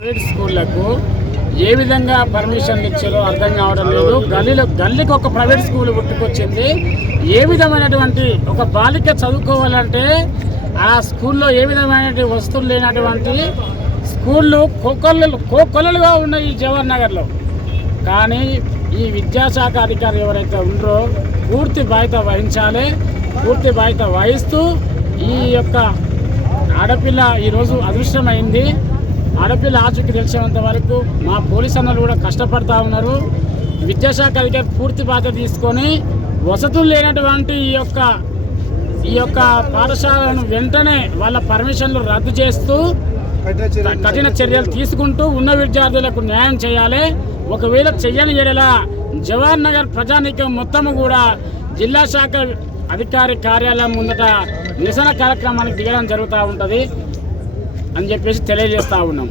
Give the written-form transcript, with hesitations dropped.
Private స్కూళ్లకు ఏ విధంగా permission ఇచ్చారో అర్థం కావడం లేదు. గల్లీకి ఒక ప్రైవేట్ స్కూల్ పుట్టుకొచ్చింది. ఏ విధమైనటువంటి ఒక బాలిక చదువుకోవాలంటే ఆ స్కూల్లో ఏ విధమైనటువంటి వస్తువులు లేనటువంటి స్కూళ్ళు కోకొల్లలుగా ఉన్నాయి ఈ జవహర్ నగర్లో. కానీ ఈ విద్యాశాఖ అధికారులు ఎవరైతే ఉన్నారో పూర్తి బాధ్యత వహించాలి. పూర్తి బాధ్యత వహిస్తూ ఈ యొక్క ఆడపిల్ల ఈరోజు అదృష్టమైంది. ఆడపిల్ల ఆచూకీ తెలిసేంత వరకు మా పోలీసు అన్నలు కూడా కష్టపడతా ఉన్నారు. విద్యాశాఖ అధికారి పూర్తి బాధ్యత తీసుకొని వసతులు లేనటువంటి ఈ యొక్క పాఠశాలను వెంటనే వాళ్ళ పర్మిషన్లు రద్దు చేస్తూ కఠిన చర్యలు తీసుకుంటూ ఉన్న విద్యార్థులకు న్యాయం చేయాలి. ఒకవేళ చెయ్యని ఎడల జవహర్ నగర్ ప్రజానీకం మొత్తము కూడా జిల్లా శాఖ అధికారి కార్యాలయం ముందట నిరసన కార్యక్రమానికి దిగడం జరుగుతూ ఉంటుంది అని చెప్పేసి తెలియజేస్తా ఉన్నాం.